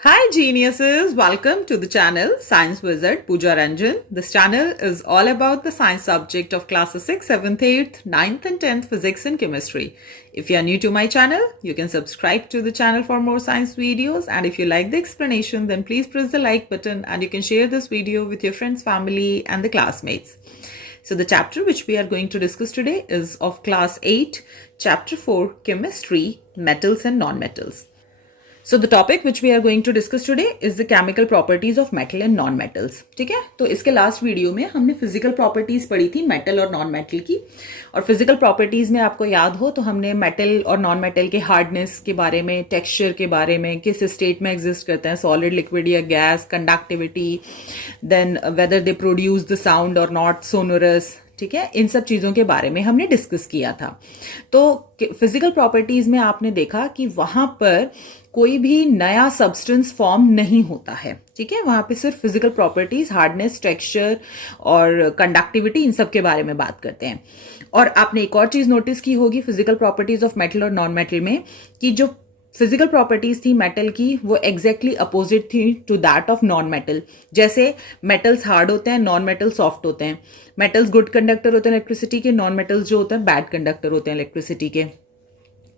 Hi geniuses, welcome to the channel Science Wizard Pooja Ranjan. This channel is all about the science subject of classes 6th, 7th, 8th, 9th and 10th physics and chemistry. If you are new to my channel, you can subscribe to the channel for more science videos, and if you like the explanation then please press the like button and you can share this video with your friends, family and the classmates. So the chapter which we are going to discuss today is of class 8, chapter 4, chemistry, metals and non-metals. So the topic which we are going to discuss today is the chemical properties of metal and non-metals. ठीक है, तो इसके last video में हमने physical properties पढ़ी थी metal और non metal की, और फिजिकल प्रॉपर्टीज में आपको याद हो तो हमने मेटल और नॉन मेटल के हार्डनेस के बारे में, टेक्सचर के बारे में, किस स्टेट में एग्जिस्ट करते हैं, सॉलिड, लिक्विड या gas, conductivity, then whether they produce the sound और नॉट, सोनोरस, ठीक है, इन सब चीजों के बारे में हमने डिस्कस किया था। तो फिजिकल प्रॉपर्टीज में आपने देखा कि वहां पर कोई भी नया सब्सटेंस फॉर्म नहीं होता है, ठीक है, वहां पे सिर्फ फिजिकल प्रॉपर्टीज, हार्डनेस, टेक्सचर और कंडक्टिविटी, इन सब के बारे में बात करते हैं। और आपने एक और चीज नोटिस की होगी फिजिकल प्रॉपर्टीज ऑफ मेटल और नॉन मेटल में, कि जो फिजिकल प्रॉपर्टीज थी मेटल की वो एग्जैक्टली अपोजिट थी to that of non metal. जैसे मेटल्स हार्ड होते हैं, नॉन मेटल सॉफ्ट होते हैं। मेटल्स गुड कंडक्टर होते हैं इलेक्ट्रिसिटी के, नॉन मेटल्स जो होते हैं बैड कंडक्टर होते हैं इलेक्ट्रिसिटी के।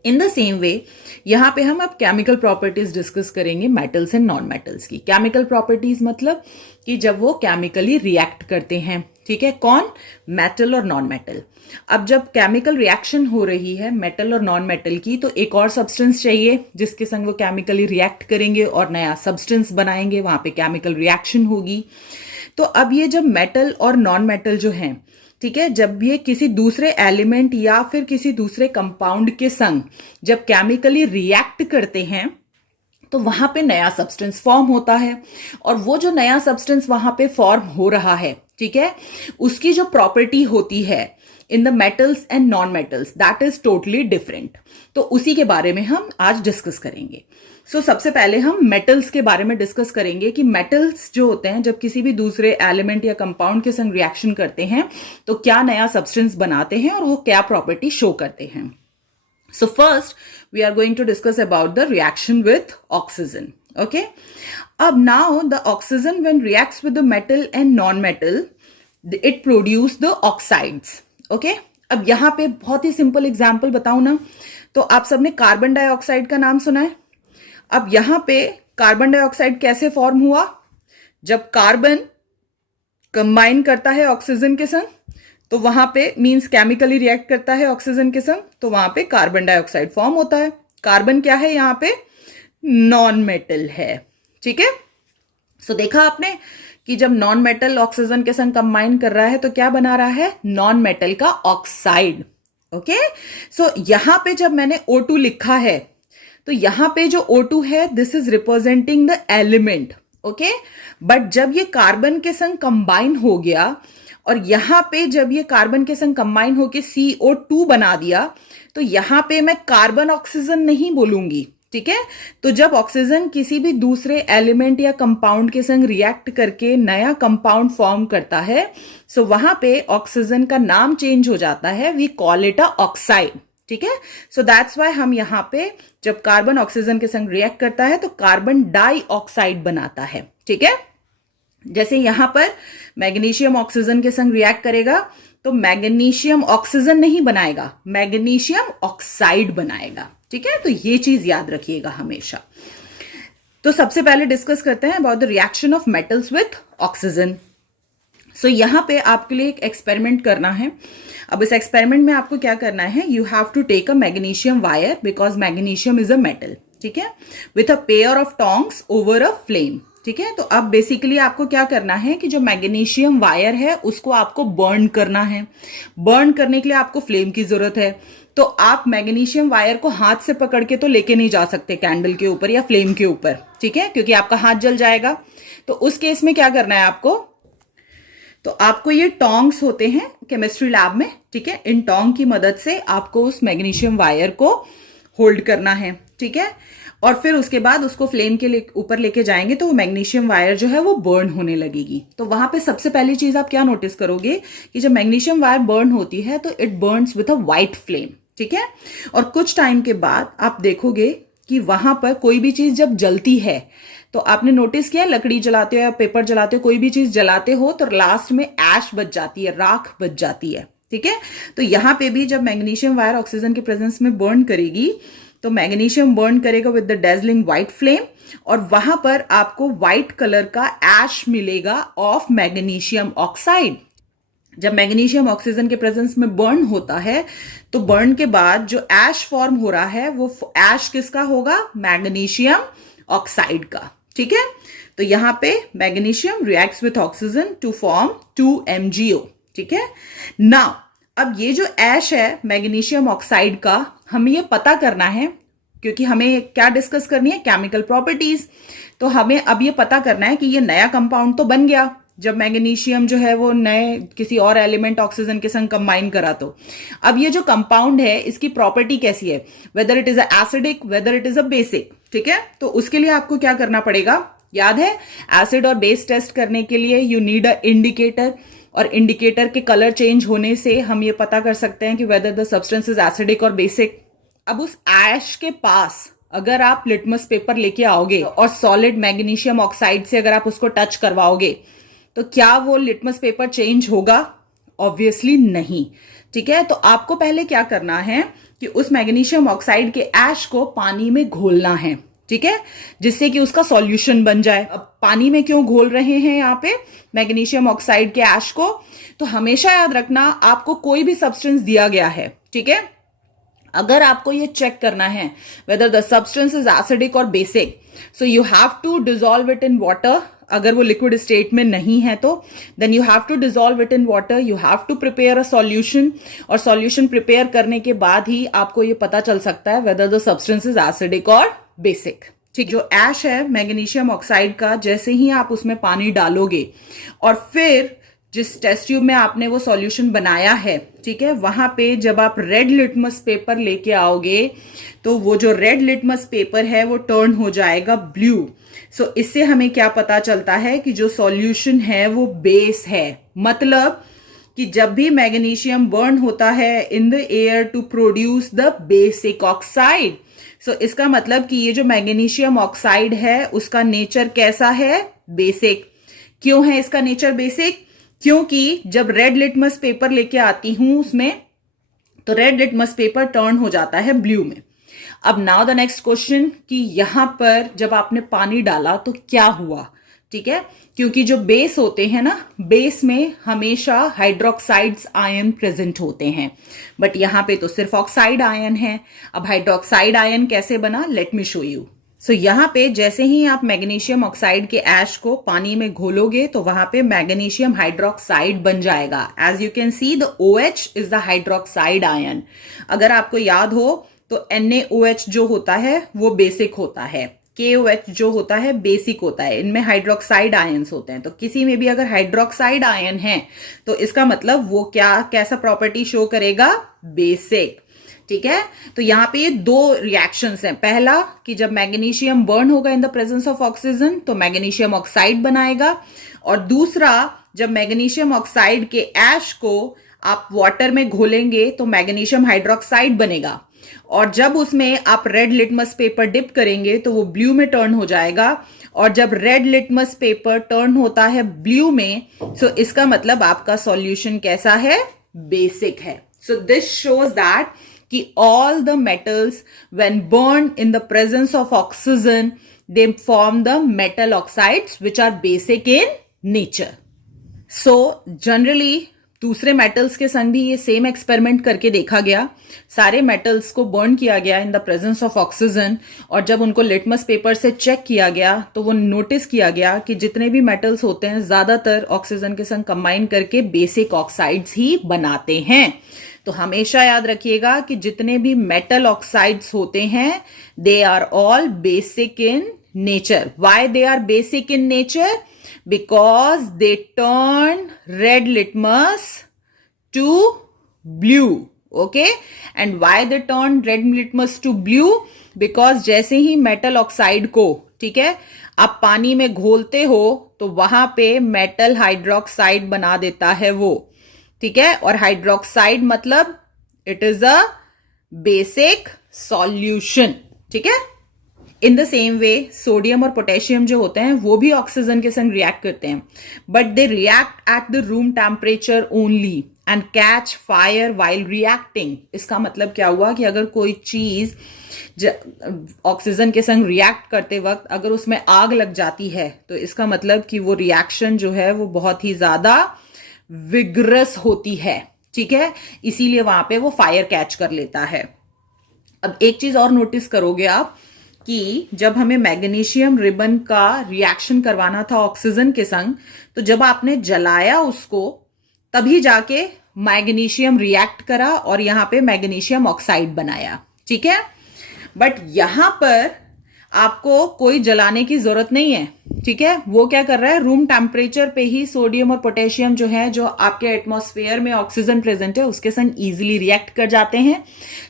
इन द सेम वे यहां पे हम अब केमिकल प्रॉपर्टीज डिस्कस करेंगे मेटल्स एंड नॉन मेटल्स की। केमिकल प्रॉपर्टीज मतलब कि जब वो केमिकली रिएक्ट करते हैं, ठीक है, कौन? मेटल और नॉन मेटल। अब जब केमिकल रिएक्शन हो रही है मेटल और नॉन मेटल की, तो एक और सब्सटेंस चाहिए जिसके संग वो केमिकली रिएक्ट करेंगे और नया सब्सटेंस बनाएंगे, वहां पे केमिकल रिएक्शन होगी। तो अब ये जब मेटल और नॉन मेटल जो हैं, ठीक है, जब ये किसी दूसरे एलिमेंट या फिर किसी दूसरे कंपाउंड के संग जब केमिकली रिएक्ट करते हैं तो वहां पे नया सब्सटेंस फॉर्म होता है, और वो जो नया सब्सटेंस वहां पे फॉर्म हो रहा है, ठीक है, उसकी जो प्रॉपर्टी होती है in the metals and non metals, that is totally different. तो उसी के बारे में हम आज डिस्कस करेंगे। सबसे पहले हम मेटल्स के बारे में डिस्कस करेंगे कि मेटल्स जो होते हैं जब किसी भी दूसरे एलिमेंट या कंपाउंड के संग रिएक्शन करते हैं तो क्या नया सब्सटेंस बनाते हैं और वो क्या प्रॉपर्टी शो करते हैं। So first we are going to discuss about the reaction with oxygen. Okay, now the oxygen when reacts with the metal and non-metal, it produce the oxides. Okay, अब यहां पे बहुत ही सिंपल एग्जांपल बताऊं ना, तो आप सबने कार्बन डाइऑक्साइड का नाम सुना है। अब यहां पे कार्बन डाइऑक्साइड कैसे फॉर्म हुआ? जब कार्बन कंबाइन करता है ऑक्सीजन के संग, तो वहां पे मींस केमिकली रिएक्ट करता है ऑक्सीजन के संग, तो वहां पे कार्बन डाइऑक्साइड फॉर्म होता है। कार्बन क्या है यहां पे? नॉन मेटल है, ठीक है। देखा आपने कि जब नॉन मेटल ऑक्सीजन के संग कंबाइन कर रहा है तो क्या बना रहा है? नॉन मेटल का ऑक्साइड। ओके, यहां पे जब मैंने O2 लिखा है तो यहां पे जो O2 है this is representing the element, okay. But जब ये कार्बन के संग कंबाइन हो गया और यहां पे जब ये कार्बन के संग कंबाइन होके CO2 बना दिया, तो यहां पे मैं कार्बन ऑक्सीजन नहीं बोलूंगी, ठीक है। तो जब ऑक्सीजन किसी भी दूसरे एलिमेंट या कंपाउंड के संग रिएक्ट करके नया कंपाउंड फॉर्म करता है, वहां पे ऑक्सीजन का नाम चेंज हो जाता है, we call it a oxide, ठीक है। दैट्स वाई हम यहां पे जब कार्बन ऑक्सीजन के संग रिएक्ट करता है तो कार्बन डाइऑक्साइड बनाता है, ठीक है। जैसे यहां पर मैग्नीशियम ऑक्सीजन के संग रिएक्ट करेगा तो मैग्नीशियम ऑक्सीजन नहीं बनाएगा, मैग्नीशियम ऑक्साइड बनाएगा, ठीक है। तो ये चीज याद रखिएगा हमेशा। तो सबसे पहले डिस्कस करते हैं about the reaction of metals with oxygen. यहां पे आपके लिए एक एक्सपेरिमेंट करना है। अब इस एक्सपेरिमेंट में आपको क्या करना है? You have to take a magnesium wire because magnesium is a metal, ठीक है, with a pair of tongs over a flame, ठीक है। तो अब बेसिकली आपको क्या करना है कि जो मैग्नीशियम वायर है उसको आपको बर्न करना है। बर्न करने के लिए आपको फ्लेम की जरूरत है। तो आप मैग्नीशियम वायर को हाथ से पकड़ के तो लेके नहीं जा सकते कैंडल के ऊपर या फ्लेम के ऊपर, ठीक है, क्योंकि आपका हाथ जल जाएगा। तो उस केस में क्या करना है आपको? तो आपको ये टोंग्स होते हैं केमिस्ट्री लैब में, ठीक है, इन टोंग की मदद से आपको उस मैग्नीशियम वायर को होल्ड करना है, ठीक है। और फिर उसके बाद उसको फ्लेम के ऊपर लेके जाएंगे तो वो मैग्नीशियम वायर जो है वो बर्न होने लगेगी। तो वहां पे सबसे पहली चीज आप क्या नोटिस करोगे कि जब मैग्नीशियम वायर बर्न होती है तो it Burns with a white flame, ठीक है। और कुछ टाइम के बाद आप देखोगे कि वहां पर कोई भी चीज जब जलती है, तो आपने नोटिस किया लकड़ी जलाते हो या पेपर जलाते हो, कोई भी चीज जलाते हो तो लास्ट में ऐश बच जाती है, राख बच जाती है। ठीक है, तो यहां पे भी जब मैग्नीशियम वायर ऑक्सीजन के प्रेजेंस में बर्न करेगी तो मैग्नीशियम बर्न करेगा with the dazzling white flame, और वहां पर आपको व्हाइट कलर का ऐश मिलेगा ऑफ मैग्नीशियम ऑक्साइड। जब मैग्नीशियम ऑक्सीजन के प्रेजेंस में बर्न होता है तो बर्न के बाद जो ऐश फॉर्म हो रहा है वो ऐश किसका होगा? मैग्नीशियम ऑक्साइड का। ठीक है, तो यहां पे magnesium reacts with oxygen to form 2MgO। ठीक है, नाउ अब ये जो ऐश है मैग्नीशियम ऑक्साइड का, हमें ये पता करना है, क्योंकि हमें क्या डिस्कस करनी है? Chemical properties. तो हमें अब ये पता करना है कि ये नया कंपाउंड तो बन गया जब मैग्नीशियम जो है वो नए किसी और एलिमेंट ऑक्सीजन के संग कंबाइन करा। तो अब ये जो कंपाउंड है इसकी प्रॉपर्टी कैसी है? Whether it is a acidic, whether it is a basic. ठीक है, तो उसके लिए आपको क्या करना पड़ेगा? याद है, एसिड और बेस टेस्ट करने के लिए यू नीड अ इंडिकेटर, और इंडिकेटर के कलर चेंज होने से हम ये पता कर सकते हैं कि weather the substance is acidic और बेसिक। अब उस ऐश के पास अगर आप लिटमस पेपर लेके आओगे और सॉलिड मैग्नीशियम ऑक्साइड से अगर आप उसको टच करवाओगे तो क्या वो लिटमस पेपर चेंज होगा? ऑब्वियसली नहीं। ठीक है, तो आपको पहले क्या करना है कि उस मैग्नीशियम ऑक्साइड के ऐश को पानी में घोलना है। ठीक है, जिससे कि उसका सॉल्यूशन बन जाए। अब पानी में क्यों घोल रहे हैं यहाँ पे मैग्नीशियम ऑक्साइड के ऐश को? तो हमेशा याद रखना, आपको कोई भी सब्सटेंस दिया गया है, ठीक है, अगर आपको ये चेक करना है whether the substance is acidic और basic, so you have to dissolve it in water. अगर वो लिक्विड स्टेट में नहीं है तो then you have to dissolve it in water, you have to prepare a solution, और सॉल्यूशन प्रिपेयर करने के बाद ही आपको ये पता चल सकता है whether the substance is acidic और बेसिक। ठीक, जो ऐश है मैग्नीशियम ऑक्साइड का, जैसे ही आप उसमें पानी डालोगे और फिर जिस टेस्ट ट्यूब में आपने वो सॉल्यूशन बनाया है, ठीक है, वहां पे जब आप रेड लिटमस पेपर लेके आओगे तो वो जो रेड लिटमस पेपर है वो टर्न हो जाएगा ब्लू। सो इससे हमें क्या पता चलता है कि जो सॉल्यूशन है वो बेस है। मतलब कि जब भी मैग्नीशियम बर्न होता है in the air to produce the basic oxide, so इसका मतलब कि ये जो मैग्नीशियम ऑक्साइड है उसका नेचर कैसा है? बेसिक। क्यों है इसका नेचर बेसिक? क्योंकि जब रेड लिटमस पेपर लेके आती हूं उसमें, तो रेड लिटमस पेपर टर्न हो जाता है ब्लू में। अब नाउ द नेक्स्ट क्वेश्चन कि यहां पर जब आपने पानी डाला तो क्या हुआ? ठीक है, क्योंकि जो बेस होते हैं ना, बेस में हमेशा हाइड्रोक्साइड्स आयन प्रेजेंट होते हैं, बट यहां पे तो सिर्फ ऑक्साइड आयन है। अब हाइड्रोक्साइड आयन कैसे बना? Let me show you. So यहां पे जैसे ही आप मैग्नीशियम ऑक्साइड के ऐश को पानी में घोलोगे तो वहां पे मैग्नीशियम हाइड्रोक्साइड बन जाएगा। As you can see the OH is the hydroxide ion. अगर आपको याद हो तो NaOH जो होता है वो बेसिक होता है, KOH जो होता है बेसिक होता है। इनमें हाइड्रोक्साइड आयन्स होते हैं, तो किसी में भी अगर हाइड्रोक्साइड आयन है तो इसका मतलब वो क्या कैसा प्रॉपर्टी शो करेगा? बेसिक। ठीक है, तो यहां पे ये दो रिएक्शंस हैं। पहला कि जब मैग्नीशियम बर्न होगा in the presence of oxygen तो मैग्नीशियम ऑक्साइड बनाएगा, और दूसरा जब मैग्नीशियम ऑक्साइड के ऐश को आप वाटर में घोलेंगे तो मैग्नीशियम हाइड्रोक्साइड बनेगा, और जब उसमें आप रेड लिटमस पेपर डिप करेंगे तो वो ब्लू में टर्न हो जाएगा। और जब रेड लिटमस पेपर टर्न होता है ब्लू में, सो इसका मतलब आपका सॉल्यूशन कैसा है? बेसिक है। सो दिस शोज दैट कि all the metals when burned in the presence of oxygen they form the metal oxides which are basic in nature. So generally दूसरे मेटल्स के संग भी ये सेम एक्सपेरिमेंट करके देखा गया। सारे मेटल्स को बर्न किया गया in the presence of oxygen, और जब उनको लिटमस पेपर से चेक किया गया तो वो नोटिस किया गया कि जितने भी मेटल्स होते हैं ज्यादातर ऑक्सीजन के संग कंबाइन करके बेसिक ऑक्साइड्स ही बनाते हैं। तो हमेशा याद रखिएगा कि जितने भी मेटल ऑक्साइड्स होते हैं they are all basic in nature. Why they are basic in nature? Because they turn red litmus to blue. Okay, and why they turn red litmus to blue? Because जैसे ही metal oxide को, ठीक है, आप पानी में घोलते हो तो वहां पे मेटल हाइड्रोक्साइड बना देता है वो, ठीक है, और हाइड्रोक्साइड मतलब it is a basic solution. ठीक है, in the same way sodium और पोटेशियम जो होते हैं वो भी ऑक्सीजन के संग रिएक्ट करते हैं, but they react at the room temperature only and catch fire while reacting. इसका मतलब क्या हुआ कि अगर कोई चीज ऑक्सीजन के संग रिएक्ट करते वक्त अगर उसमें आग लग जाती है तो इसका मतलब कि वो रिएक्शन जो है वो बहुत ही ज्यादा विग्रस होती है, ठीक है, इसीलिए वहां पे वो फायर कैच कर लेता है। अब एक चीज और नोटिस करोगे आप कि जब हमें मैग्नीशियम रिबन का रिएक्शन करवाना था ऑक्सीजन के संग, तो जब आपने जलाया उसको तभी जाके मैग्नीशियम रिएक्ट करा और यहां पे मैग्नीशियम ऑक्साइड बनाया, ठीक है। बट यहां पर आपको कोई जलाने की जरूरत नहीं है, ठीक है। वो क्या कर रहा है, रूम टेम्परेचर पे ही सोडियम और पोटेशियम जो है, जो आपके एटमॉस्फेयर में ऑक्सीजन प्रेजेंट है उसके संग इजीली रिएक्ट कर जाते हैं,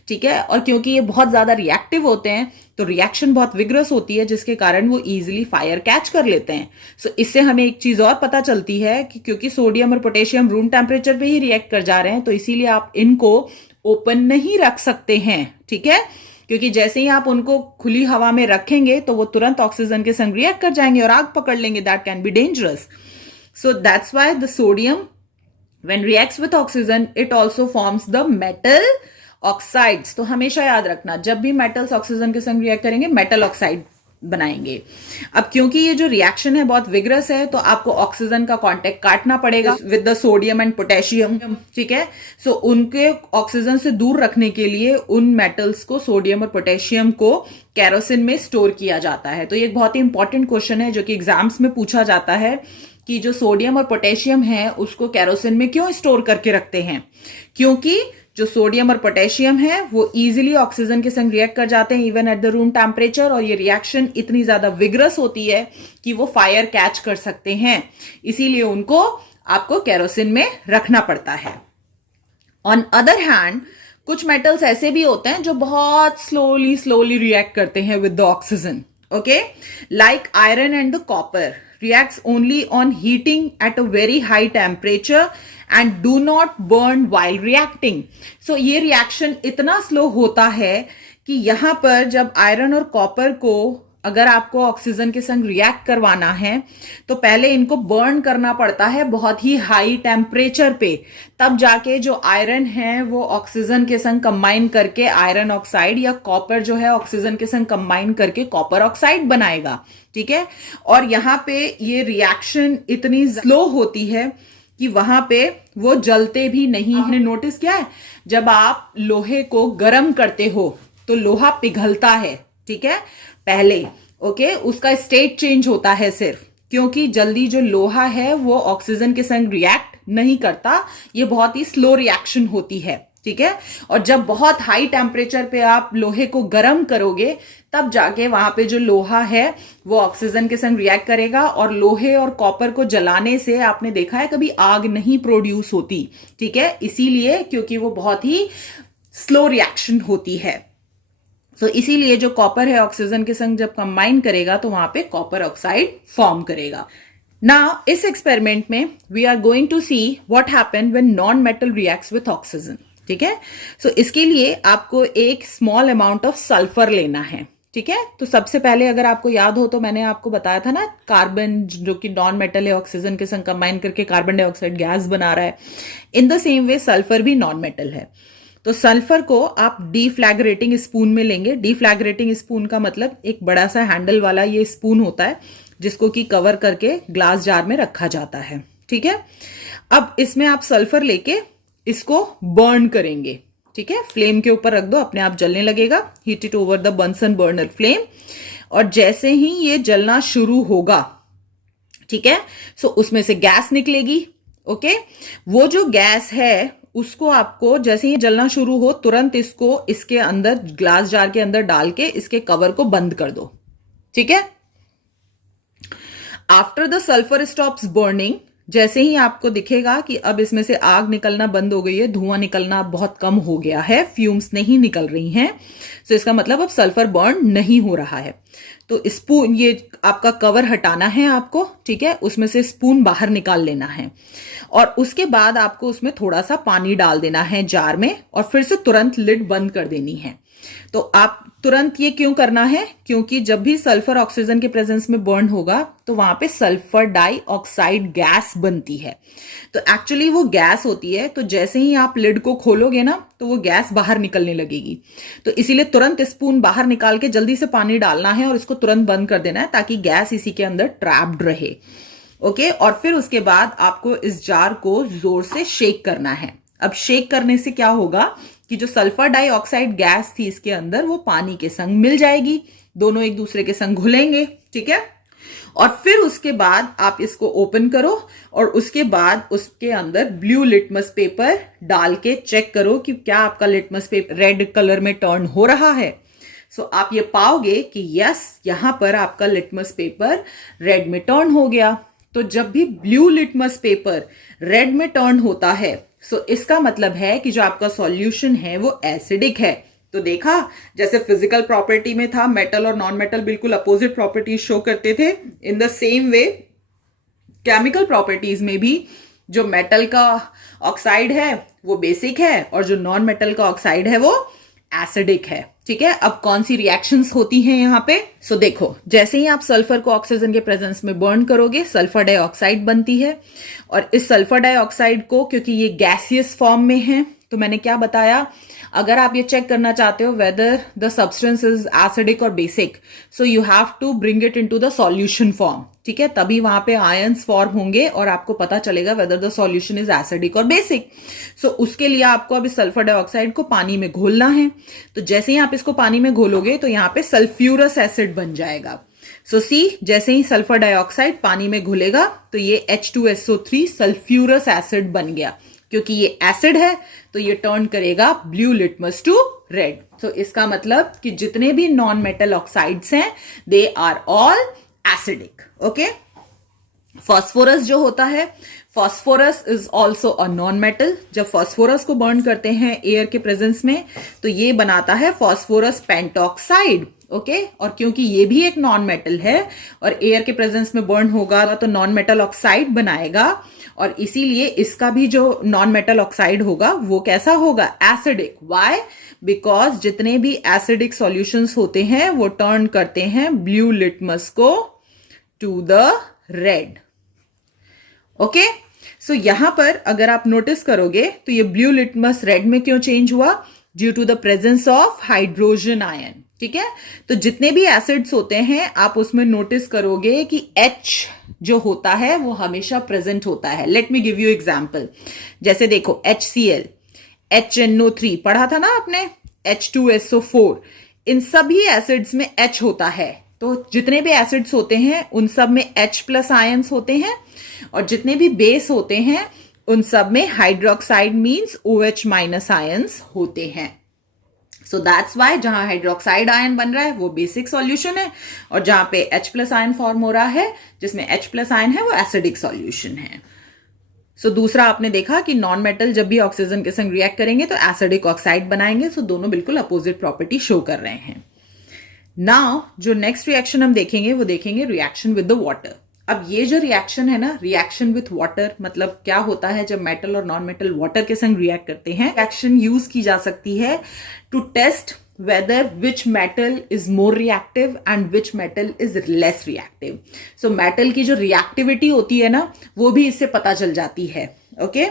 ठीक है। और क्योंकि ये बहुत ज्यादा रिएक्टिव होते हैं तो रिएक्शन बहुत विग्रस होती है, जिसके कारण वो इजीली फायर कैच कर लेते हैं। सो इससे हमें एक चीज और पता चलती है कि क्योंकि सोडियम और पोटेशियम रूम टेम्परेचर पे ही रिएक्ट कर जा रहे हैं तो इसीलिए आप इनको ओपन नहीं रख सकते हैं, ठीक है, क्योंकि जैसे ही आप उनको खुली हवा में रखेंगे तो वो तुरंत ऑक्सीजन के संग रिएक्ट कर जाएंगे और आग पकड़ लेंगे। That can be dangerous. So that's why the sodium when reacts with oxygen it also forms the metal oxides. तो हमेशा याद रखना, जब भी मेटल्स ऑक्सीजन के संग रिएक्ट करेंगे मेटल ऑक्साइड बनाएंगे। अब क्योंकि ये जो रिएक्शन है बहुत विग्रस है तो आपको ऑक्सीजन का कांटेक्ट काटना पड़ेगा with the sodium and potassium, ठीक है। सो उनके ऑक्सीजन से दूर रखने के लिए उन मेटल्स को, सोडियम और पोटेशियम को केरोसिन में स्टोर किया जाता है। तो ये एक बहुत ही इंपॉर्टेंट क्वेश्चन है जो कि एग्जाम्स में पूछा जाता है कि जो सोडियम और पोटेशियम है उसको केरोसिन में क्यों स्टोर करके रखते हैं, क्योंकि जो सोडियम और पोटेशियम है वो इजीली ऑक्सीजन के संग रिएक्ट कर जाते हैं even at the room temperature, और ये रिएक्शन इतनी ज्यादा विग्रस होती है कि वो फायर कैच कर सकते हैं, इसीलिए उनको आपको केरोसिन में रखना पड़ता है। ऑन अदर हैंड कुछ मेटल्स ऐसे भी होते हैं जो बहुत स्लोली रिएक्ट करते हैं with the oxygen, okay, like iron and the copper reacts only on heating at a very high temperature and do not burn while reacting. So ये reaction इतना slow होता है कि यहां पर जब आयरन और कॉपर को अगर आपको ऑक्सीजन के संग रिएक्ट करवाना है तो पहले इनको बर्न करना पड़ता है बहुत ही हाई टेम्परेचर पे, तब जाके जो आयरन है वो ऑक्सीजन के संग कंबाइन करके आयरन ऑक्साइड, या कॉपर जो है ऑक्सीजन के संग कंबाइन करके कॉपर ऑक्साइड बनाएगा, ठीक है। और यहां पे ये रिएक्शन इतनी स्लो होती है कि वहां पे वो जलते भी नहीं। आपने नोटिस किया है जब आप लोहे को गर्म करते हो तो लोहा पिघलता है, ठीक है, पहले, ओके, उसका स्टेट चेंज होता है सिर्फ, क्योंकि जल्दी जो लोहा है वो ऑक्सीजन के संग रिएक्ट नहीं करता, ये बहुत ही स्लो रिएक्शन होती है, ठीक है। और जब बहुत हाई टेम्परेचर पे आप लोहे को गर्म करोगे तब जाके वहां पे जो लोहा है वो ऑक्सीजन के संग रिएक्ट करेगा, और लोहे और कॉपर को जलाने से आपने देखा है कभी आग नहीं प्रोड्यूस होती, ठीक है, इसीलिए क्योंकि वो बहुत ही स्लो रिएक्शन होती है। तो इसीलिए जो कॉपर है ऑक्सीजन के संग जब कंबाइन करेगा तो वहां पे कॉपर ऑक्साइड फॉर्म करेगा। नाउ इस एक्सपेरिमेंट में we are going to see what happen when non metal reacts with oxygen, ठीक है। सो इसके लिए आपको एक स्मॉल अमाउंट ऑफ सल्फर लेना है, ठीक है। तो सबसे पहले अगर आपको याद हो तो मैंने आपको बताया था ना, कार्बन जो कि नॉन मेटल है ऑक्सीजन के संग कंबाइन करके कार्बन डाइऑक्साइड गैस बना रहा है, in the same way sulphur भी नॉन मेटल है। तो सल्फर को आप डीफ्लैग्रेटिंग स्पून में लेंगे। डीफ्लैग्रेटिंग स्पून का मतलब एक बड़ा सा हैंडल वाला ये स्पून होता है जिसको कि कवर करके ग्लास जार में रखा जाता है, ठीक है। अब इसमें आप सल्फर लेके इसको बर्न करेंगे, ठीक है, फ्लेम के ऊपर रख दो, अपने आप जलने लगेगा। Heat it over the Bunsen burner flame, और जैसे ही ये जलना शुरू होगा, ठीक है, सो उसमें से गैस निकलेगी, ओके। वो जो गैस है उसको आपको जैसे ही जलना शुरू हो तुरंत इसको इसके अंदर ग्लास जार के अंदर डाल के इसके कवर को बंद कर दो, ठीक है। After the sulphur stops burning, जैसे ही आपको दिखेगा कि अब इसमें से आग निकलना बंद हो गई है, धुआं निकलना बहुत कम हो गया है, फ्यूम्स नहीं निकल रही हैं, तो इसका मतलब अब सल्फर बर्न नहीं हो रहा है। तो स्पून, ये आपका कवर हटाना है आपको, ठीक है, उसमें से स्पून बाहर निकाल लेना है, और उसके बाद आपको उसमें थोड़ा सा पानी डाल देना है जार में, और फिर से तुरंत लिड बंद कर देनी है। तो आप तुरंत ये क्यों करना है, क्योंकि जब भी सल्फर ऑक्सीजन के प्रेजेंस में बर्न होगा तो वहां पे सल्फर डाइऑक्साइड गैस बनती है। तो एक्चुअली वो गैस होती है, तो जैसे ही आप लिड को खोलोगे ना तो वो गैस बाहर निकलने लगेगी। तो इसीलिए तुरंत स्पून बाहर निकाल के जल्दी से पानी डालना है और इसको तुरंत बंद कर देना है ताकि गैस इसी के अंदर ट्रैप्ड रहे। ओके, और फिर उसके बाद आपको इस जार को जोर से शेक करना है। अब शेक करने से क्या होगा कि जो सल्फर डाइऑक्साइड गैस थी इसके अंदर वो पानी के संग मिल जाएगी, दोनों एक दूसरे के संग घुलेंगे। ठीक है, और फिर उसके बाद आप इसको ओपन करो और उसके बाद उसके अंदर ब्लू लिटमस पेपर डाल के चेक करो कि क्या आपका लिटमस पेपर रेड कलर में टर्न हो रहा है। सो आप ये पाओगे कि यस, यहां पर आपका लिटमस पेपर रेड में टर्न हो गया। तो जब भी ब्लू लिटमस पेपर रेड में टर्न होता है सो इसका मतलब है कि जो आपका सॉल्यूशन है वो एसिडिक है। तो देखा, जैसे फिजिकल प्रॉपर्टी में था मेटल और नॉन मेटल बिल्कुल अपोजिट प्रॉपर्टीज शो करते थे, in the same way chemical properties में भी जो मेटल का ऑक्साइड है वो बेसिक है और जो नॉन मेटल का ऑक्साइड है वो एसिडिक है। ठीक है, अब कौन सी रिएक्शंस होती हैं यहाँ पे? सो देखो, जैसे ही आप सल्फर को ऑक्सीजन के प्रेजेंस में बर्न करोगे सल्फर डाइऑक्साइड बनती है, और इस सल्फर डाइऑक्साइड को क्योंकि ये गैसियस फॉर्म में है तो मैंने क्या बताया, अगर आप ये चेक करना चाहते हो whether the substance is acidic और basic, so you have to bring it into the solution form. ठीक है, तभी वहां पे आयंस फॉर्म होंगे और आपको पता चलेगा whether the solution is acidic और बेसिक। सो उसके लिए आपको अभी सल्फर डाइऑक्साइड को पानी में घोलना है। तो जैसे ही आप इसको पानी में घोलोगे तो यहाँ पे सल्फ्यूरस एसिड बन जाएगा। सो सी, जैसे ही सल्फर डाइऑक्साइड पानी में घुलेगा तो ये H2SO3 सल्फ्यूरस एसिड बन गया। क्योंकि ये एसिड है तो ये टर्न करेगा ब्लू लिटमस टू रेड। तो इसका मतलब कि जितने भी नॉन मेटल ऑक्साइड्स हैं they are all acidic. Okay, phosphorus जो होता है, phosphorus is also a non metal. जब फास्फोरस को बर्न करते हैं एयर के प्रेजेंस में तो ये बनाता है फास्फोरस पेंटॉक्साइड। ओके, और क्योंकि ये भी एक नॉन मेटल है और एयर के प्रेजेंस में बर्न होगा तो नॉन मेटल ऑक्साइड बनाएगा, और इसीलिए इसका भी जो नॉन मेटल ऑक्साइड होगा वो कैसा होगा? एसिडिक। व्हाई? बिकॉज जितने भी एसिडिक सॉल्यूशंस होते हैं वो टर्न करते हैं ब्लू लिटमस को टू द रेड। ओके, सो यहां पर अगर आप नोटिस करोगे तो ये ब्लू लिटमस रेड में क्यों चेंज हुआ? Due to the presence of hydrogen ion. ठीक है, तो जितने भी एसिड्स होते हैं आप उसमें नोटिस करोगे कि H जो होता है वो हमेशा प्रेजेंट होता है। Let me give you example. जैसे देखो HCl, HNO3 पढ़ा था ना आपने, H2SO4, इन सभी एसिड्स में H होता है। तो जितने भी एसिड्स होते हैं उन सब में H प्लस आयंस होते हैं, और जितने भी बेस होते हैं उन सब में hydroxide means OH minus ions होते हैं। सो दैट्स वाई जहां हाइड्रोक्साइड आयन बन रहा है वो बेसिक सॉल्यूशन है, और जहां पे H प्लस आयन फॉर्म हो रहा है जिसमें H प्लस आयन है वो एसिडिक सॉल्यूशन है। सो दूसरा आपने देखा कि नॉन मेटल जब भी ऑक्सीजन के संग रिएक्ट करेंगे तो एसिडिक ऑक्साइड बनाएंगे। सो दोनों बिल्कुल अपोजिट प्रॉपर्टी शो कर रहे हैं। नाउ जो नेक्स्ट रिएक्शन हम देखेंगे वो देखेंगे रिएक्शन विद द वाटर। अब ये जो रिएक्शन है ना, रिएक्शन विथ वाटर, मतलब क्या होता है जब मेटल और नॉन मेटल वाटर के संग रिएक्ट करते हैं। रिएक्शन यूज की जा सकती है to test whether which metal is more reactive and which metal is less reactive. So metal की जो रिएक्टिविटी होती है ना वो भी इससे पता चल जाती है। ओके,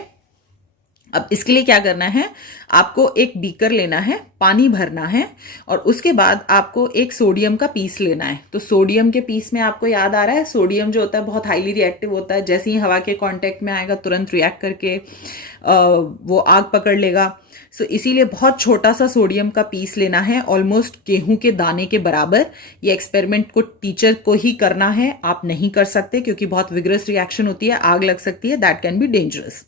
अब इसके लिए क्या करना है, आपको एक बीकर लेना है, पानी भरना है, और उसके बाद आपको एक सोडियम का पीस लेना है। तो सोडियम के पीस में आपको याद आ रहा है सोडियम जो होता है बहुत हाईली रिएक्टिव होता है, जैसे ही हवा के कांटेक्ट में आएगा तुरंत रिएक्ट करके वो आग पकड़ लेगा। सो इसीलिए बहुत छोटा सा सोडियम का पीस लेना है, ऑलमोस्ट गेहूं के दाने के बराबर। ये एक्सपेरिमेंट को टीचर को ही करना है, आप नहीं कर सकते क्योंकि बहुत विग्रस रिएक्शन होती है, आग लग सकती है, दैट कैन बी डेंजरस।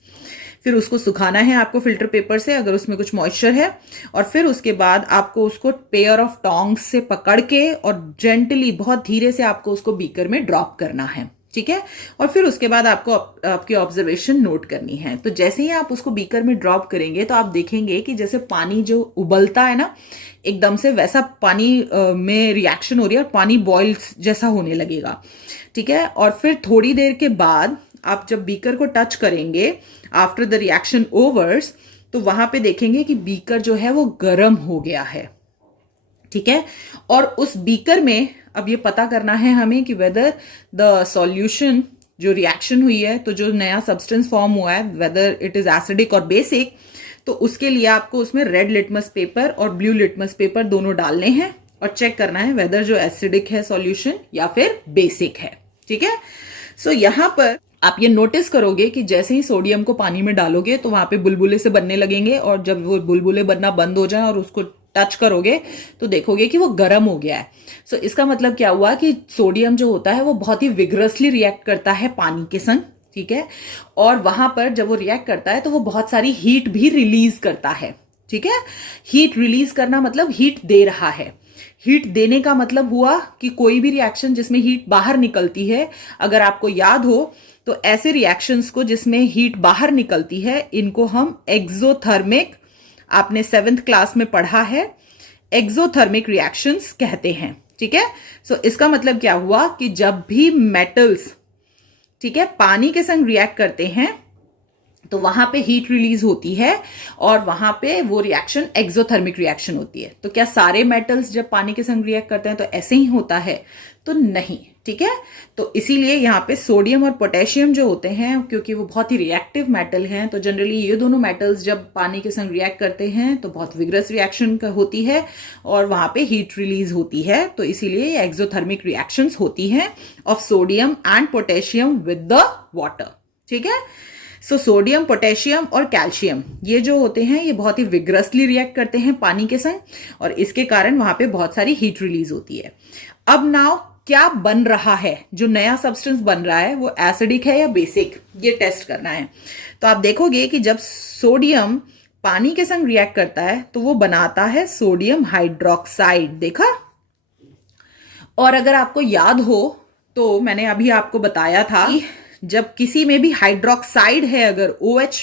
फिर उसको सुखाना है आपको फिल्टर पेपर से अगर उसमें कुछ मॉइस्चर है, और फिर उसके बाद आपको उसको पेयर ऑफ टोंग्स से पकड़ के और जेंटली बहुत धीरे से आपको उसको बीकर में ड्रॉप करना है। ठीक है, और फिर उसके बाद आपको आपकी ऑब्जर्वेशन नोट करनी है। तो जैसे ही आप उसको बीकर में ड्रॉप करेंगे तो आप देखेंगे कि जैसे पानी जो उबलता है ना एकदम से, वैसा पानी में रिएक्शन हो रही है और पानी बॉयल जैसा होने लगेगा। ठीक है, और फिर थोड़ी देर के बाद आप जब बीकर को टच करेंगे आफ्टर द रिएक्शन ओवर्स तो वहां पे देखेंगे कि बीकर जो है वो गर्म हो गया है। ठीक है। और उस बीकर में अब ये पता करना है हमें कि वेदर द सॉल्यूशन जो रिएक्शन हुई है, तो जो नया सब्सटेंस फॉर्म हुआ है, वेदर इट इज एसिडिक और बेसिक, तो उसके लिए आपको उसमें रेड लिटमस पेपर और ब्लू लिटमस पेपर दोनों डालने हैं और चेक करना है वेदर जो एसिडिक है सॉल्यूशन या फिर बेसिक है। ठीक है। सो यहां पर आप ये नोटिस करोगे कि जैसे ही सोडियम को पानी में डालोगे तो वहां पे बुलबुले से बनने लगेंगे, और जब वो बुलबुले बनना बंद हो जाए और उसको टच करोगे तो देखोगे कि वो गर्म हो गया है। सो इसका मतलब क्या हुआ कि सोडियम जो होता है वो बहुत ही विग्रसली रिएक्ट करता है पानी के संग। ठीक है। और वहां पर जब वो रिएक्ट करता है तो वो बहुत सारी हीट भी रिलीज करता है। ठीक है। हीट रिलीज करना मतलब हीट दे रहा है। हीट देने का मतलब हुआ कि कोई भी रिएक्शन जिसमें हीट बाहर निकलती है, अगर आपको याद हो तो ऐसे रिएक्शंस को जिसमें हीट बाहर निकलती है, इनको हम एक्सोथर्मिक, आपने 7th क्लास में पढ़ा है, एक्सोथर्मिक रिएक्शंस कहते हैं। ठीक है। सो इसका मतलब क्या हुआ कि जब भी मेटल्स, ठीक है, पानी के संग रिएक्ट करते हैं तो वहां पे हीट रिलीज होती है और वहां पे वो रिएक्शन एक्सोथर्मिक रिएक्शन होती है। तो क्या सारे मेटल्स जब पानी के संग रिएक्ट करते हैं तो ऐसे ही होता है? तो नहीं। ठीक है। तो इसीलिए यहाँ पे सोडियम और पोटेशियम जो होते हैं, क्योंकि वो बहुत ही रिएक्टिव मेटल हैं, तो जनरली ये दोनों मेटल्स जब पानी के संग रिएक्ट करते हैं तो बहुत विग्रस रिएक्शन होती है और वहां पे हीट रिलीज होती है। तो इसीलिए एक्सोथर्मिक रिएक्शंस होती हैं of sodium and potassium with the water. ठीक है। सो सोडियम, पोटेशियम और कैल्शियम ये जो होते हैं ये बहुत ही विग्रसली रिएक्ट करते हैं पानी के संग, और इसके कारण वहां पे बहुत सारी हीट रिलीज होती है। अब नाउ क्या बन रहा है, जो नया सब्सटेंस बन रहा है वो एसिडिक है या बेसिक, ये टेस्ट करना है। तो आप देखोगे कि जब सोडियम पानी के संग रिएक्ट करता है तो वो बनाता है सोडियम हाइड्रोक्साइड। देखा? और अगर आपको याद हो तो मैंने अभी आपको बताया था कि जब किसी में भी हाइड्रोक्साइड है, अगर OH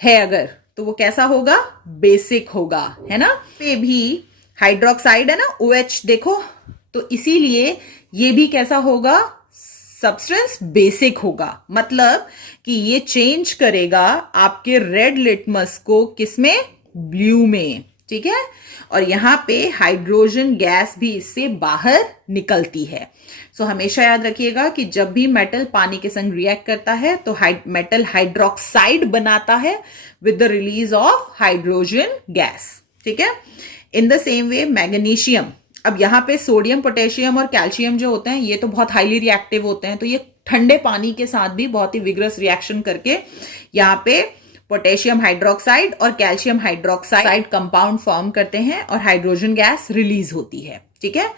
है अगर, तो वो कैसा होगा? बेसिक होगा, है ना? पे भी हाइड्रोक्साइड है ना, OH देखो, तो इसीलिए ये भी कैसा होगा? सब्सटेंस बेसिक होगा। मतलब कि ये चेंज करेगा आपके रेड लिटमस को किसमें? ब्लू में। ठीक है। और यहां पे हाइड्रोजन गैस भी इससे बाहर निकलती है। सो हमेशा याद रखिएगा कि जब भी मेटल पानी के संग रिएक्ट करता है तो मेटल हाइड्रोक्साइड बनाता है with the release of hydrogen gas. ठीक है। In the same way magnesium, अब यहां पे सोडियम, पोटेशियम और कैल्शियम जो होते हैं ये तो बहुत हाईली रिएक्टिव होते हैं, तो ये ठंडे पानी के साथ भी बहुत ही विग्रस रिएक्शन करके यहाँ पे पोटेशियम हाइड्रोक्साइड और कैल्शियम हाइड्रोक्साइड कंपाउंड फॉर्म करते हैं और हाइड्रोजन गैस रिलीज होती है। ठीक है।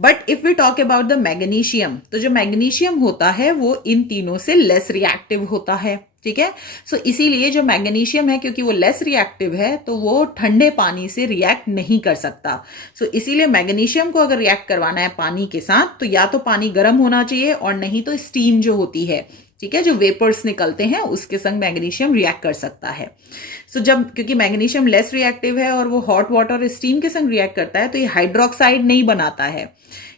But if we talk about the magnesium, तो जो मैग्नीशियम होता है वो इन तीनों से लेस रिएक्टिव होता है। ठीक है। सो इसीलिए जो मैग्नीशियम है, क्योंकि वो लेस रिएक्टिव है तो वो ठंडे पानी से रिएक्ट नहीं कर सकता। सो इसीलिए मैग्नीशियम को अगर रिएक्ट करवाना है पानी के साथ तो या तो पानी गर्म होना चाहिए और नहीं तो स्टीम जो होती है, ठीक है, जो वेपर्स निकलते हैं उसके संग मैग्नीशियम रिएक्ट कर सकता है। सो जब, क्योंकि मैग्नीशियम लेस रिएक्टिव है और वो हॉट वाटर और स्टीम के संग रिएक्ट करता है, तो ये हाइड्रोक्साइड नहीं बनाता है।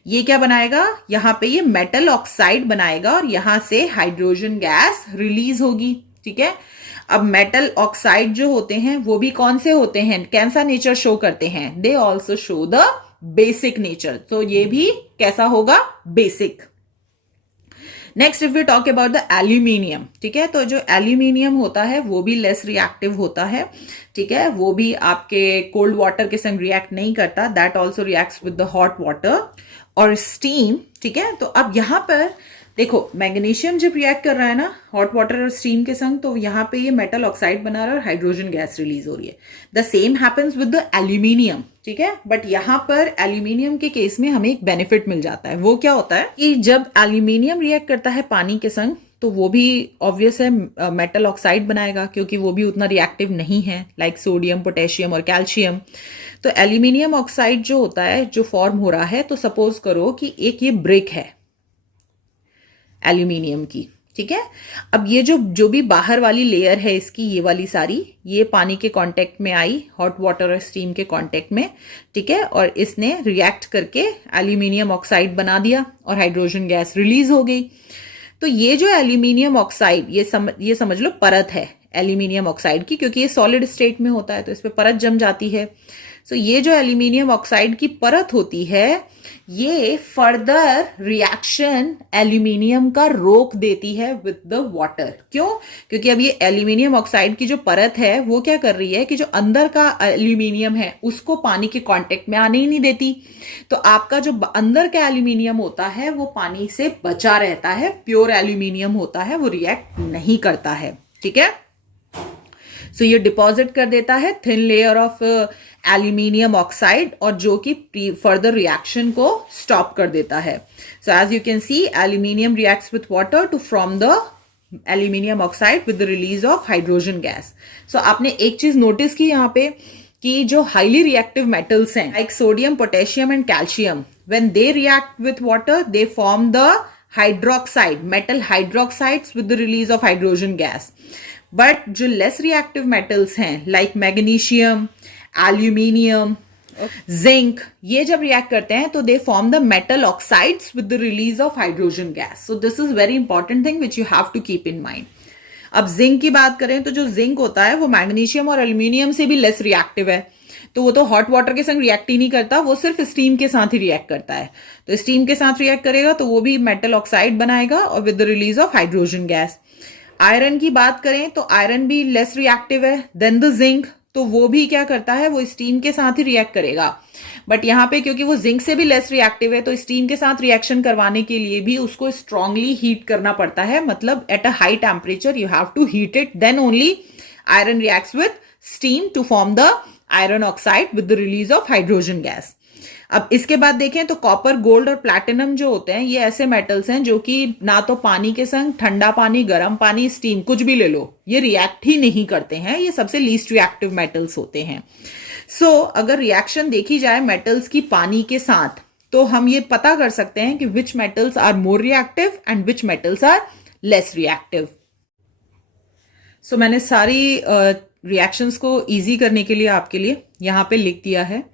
ये क्या बनाएगा? यहाँ पे ये मेटल ऑक्साइड बनाएगा और यहां से हाइड्रोजन गैस रिलीज होगी। ठीक है। अब मेटल ऑक्साइड जो होते हैं वो भी कौन से होते हैं, कैसा नेचर शो करते हैं? They also show the basic nature. तो ये भी कैसा होगा? Basic. Next if we talk about the aluminium, ठीक है, तो जो एल्यूमिनियम होता है वो भी लेस रिएक्टिव होता है। ठीक है। वो भी आपके कोल्ड वाटर के संग रिएक्ट नहीं करता, that also reacts with the hot water और स्टीम। ठीक है। तो अब यहां पर देखो, मैग्नीशियम जब रिएक्ट कर रहा है ना हॉट वाटर और स्टीम के संग, तो यहाँ पे ये मेटल ऑक्साइड बना रहा है और हाइड्रोजन गैस रिलीज हो रही है। The same happens with the aluminium. ठीक है। बट यहाँ पर एल्यूमिनियम के केस में हमें एक बेनिफिट मिल जाता है। वो क्या होता है कि जब एल्यूमिनियम रिएक्ट करता है पानी के संग तो वो भी ऑब्वियस है मेटल ऑक्साइड बनाएगा, क्योंकि वो भी उतना रिएक्टिव नहीं है लाइक सोडियम, पोटेशियम और कैल्शियम। तो एल्यूमिनियम ऑक्साइड जो होता है, जो फॉर्म हो रहा है, तो सपोज करो कि एक ये ब्रिक है एल्यूमिनियम की। ठीक है। अब ये जो भी बाहर वाली लेयर है इसकी, ये वाली सारी, ये पानी के कांटेक्ट में आई, हॉट वाटर और स्टीम के कांटेक्ट में। ठीक है। और इसने रिएक्ट करके एल्यूमिनियम ऑक्साइड बना दिया और हाइड्रोजन गैस रिलीज हो गई। तो ये जो एल्यूमिनियम ऑक्साइड, ये समझ लो परत है एल्यूमिनियम ऑक्साइड की, क्योंकि ये सॉलिड स्टेट में होता है तो इस पे परत जम जाती है। सो ये जो एल्यूमिनियम ऑक्साइड की परत होती है ये फर्दर रिएक्शन एल्यूमिनियम का रोक देती है विद द वाटर। क्यों? क्योंकि अब ये एल्यूमिनियम ऑक्साइड की जो परत है वो क्या कर रही है कि जो अंदर का एल्यूमिनियम है उसको पानी के कांटेक्ट में आने ही नहीं देती। तो आपका जो अंदर का एल्यूमिनियम होता है वो पानी से बचा रहता है, प्योर एल्यूमिनियम होता है, वो रिएक्ट नहीं करता है। ठीक है, सो ये डिपॉजिट कर देता है thin layer of aluminium oxide और जो कि फर्दर रिएक्शन को स्टॉप कर देता है। So as you can see aluminium reacts with water to form the aluminium oxide with the release of hydrogen gas. So आपने एक चीज नोटिस की यहाँ पे कि जो हाईली रिएक्टिव मेटल्स हैं like sodium, potassium and calcium, when they react with water they form the hydroxide, metal hydroxides with the release of hydrogen gas. But जो लेस रिएक्टिव मेटल्स हैं लाइक मैग्नीशियम, एल्यूमिनियम, जिंक, ये जब react करते हैं तो they form the metal oxides with the release of hydrogen gas. So this is very important thing which you have to keep in mind. अब zinc की बात करें तो जो जिंक होता है वो मैग्नीशियम और एल्यूमिनियम से भी लेस रिएक्टिव है, तो वो तो हॉट वाटर के संग रिएक्ट ही नहीं करता, वो सिर्फ स्टीम के साथ ही रिएक्ट करता है। तो स्टीम के साथ रिएक्ट करेगा तो वो भी मेटल ऑक्साइड बनाएगा और with the release of hydrogen gas. Iron की बात करें तो आयरन भी लेस रिएक्टिव है देन द जिंक, तो वो भी क्या करता है, वो स्टीम के साथ ही रिएक्ट करेगा। बट यहाँ पे क्योंकि वो जिंक से भी लेस रिएक्टिव है तो स्टीम के साथ रिएक्शन करवाने के लिए भी उसको स्ट्रांगली हीट करना पड़ता है, मतलब at a high temperature you have to heat it, then only iron reacts with steam to form the iron oxide with the release of hydrogen gas. अब इसके बाद देखें तो कॉपर, गोल्ड और प्लैटिनम जो होते हैं ये ऐसे मेटल्स हैं जो कि ना तो पानी के संग ठंडा पानी, गर्म पानी, स्टीम कुछ भी ले लो ये रिएक्ट ही नहीं करते हैं, ये सबसे लीस्ट रिएक्टिव मेटल्स होते हैं। सो अगर रिएक्शन देखी जाए मेटल्स की पानी के साथ तो हम ये पता कर सकते हैं कि which metals are more reactive and which metals are less reactive. So मैंने सारी रिएक्शंस को इजी करने के लिए आपके लिए यहाँ पे लिख दिया है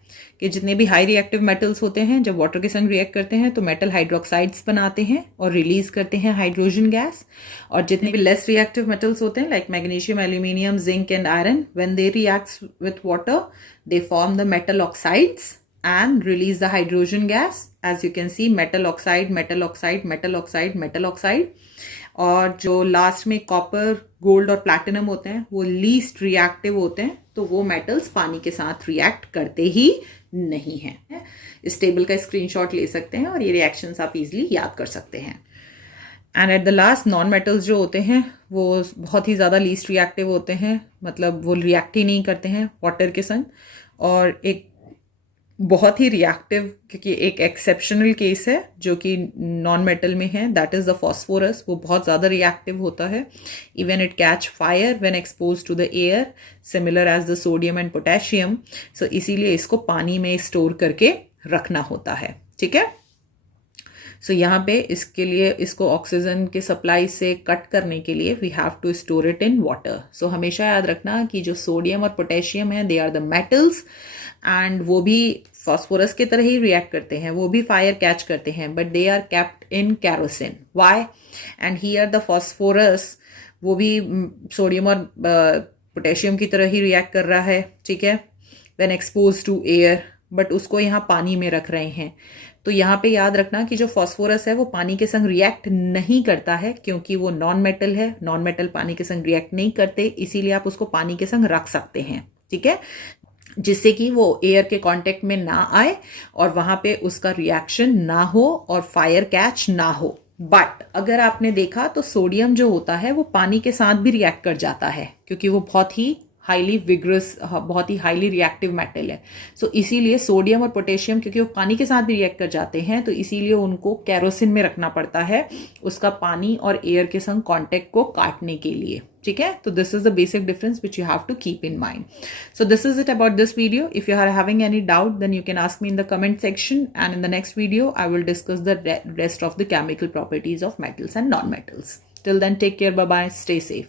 कि जितने भी हाई रिएक्टिव मेटल्स होते हैं जब वाटर के संग रिएक्ट करते हैं तो मेटल हाइड्रोक्साइड्स बनाते हैं और रिलीज करते हैं हाइड्रोजन गैस, और जितने भी लेस रिएक्टिव मेटल्स होते हैं like magnesium, aluminium, zinc and iron, when they react with water they form the metal oxides and release the hydrogen gas. As you can see metal oxide, metal oxide, metal oxide, metal oxide. और जो last में copper, gold और platinum होते हैं वो least reactive होते हैं, तो वो मेटल्स पानी के साथ रिएक्ट करते ही नहीं हैं। इस टेबल का स्क्रीनशॉट ले सकते हैं और ये रिएक्शंस आप इजीली याद कर सकते हैं। And at the last non metals जो होते हैं वो बहुत ही ज़्यादा लीस्ट रिएक्टिव होते हैं, मतलब वो रिएक्ट ही नहीं करते हैं वाटर के संग। और एक बहुत ही रिएक्टिव, क्योंकि एक एक्सेप्शनल केस है जो कि नॉन मेटल में है, दैट इज द फॉस्फोरस, वो बहुत ज़्यादा रिएक्टिव होता है। Even it catch fire when expose to the air, similar as the sodium and potassium. So इसीलिए इसको पानी में स्टोर करके रखना होता है। ठीक है, सो यहाँ पे इसके लिए इसको ऑक्सीजन के सप्लाई से कट करने के लिए we have to store it in water. So हमेशा याद रखना कि जो सोडियम और पोटेशियम है they are the metals and वो भी फॉस्फोरस की तरह ही रिएक्ट करते हैं, वो भी फायर कैच करते हैं, but they are kept in kerosene. Why? And here the phosphorus वो भी सोडियम और पोटेशियम की तरह ही रिएक्ट कर रहा है, ठीक है, when expose to air, but उसको यहाँ पानी में रख रहे हैं। तो यहाँ पे याद रखना कि जो फॉस्फोरस है वो पानी के संग रिएक्ट नहीं करता है क्योंकि वो नॉन मेटल है। नॉन मेटल पानी के संग रिएक्ट नहीं करते, इसीलिए आप उसको पानी के संग रख सकते हैं, ठीक है, जिससे कि वो एयर के कांटेक्ट में ना आए और वहां पे उसका रिएक्शन ना हो और फायर कैच ना हो। बट अगर आपने देखा तो सोडियम जो होता है वो पानी के साथ भी रिएक्ट कर जाता है क्योंकि वो बहुत ही हाईली विग्रस, बहुत ही हाईली रिएक्टिव मेटल है। सो इसीलिए सोडियम और पोटेशियम क्योंकि वो पानी के साथ भी रिएक्ट कर जाते हैं तो इसीलिए उनको कैरोसिन में रखना पड़ता है उसका पानी और एयर के संग कांटेक्ट को काटने के लिए, ठीक है। तो this is the basic difference which you have to keep in mind. So this is it about this video. If you are having any doubt then you can ask me in the comment section and in the next video I will discuss the rest of the chemical properties of metals and non metals. Till then, take care, bye bye, stay safe.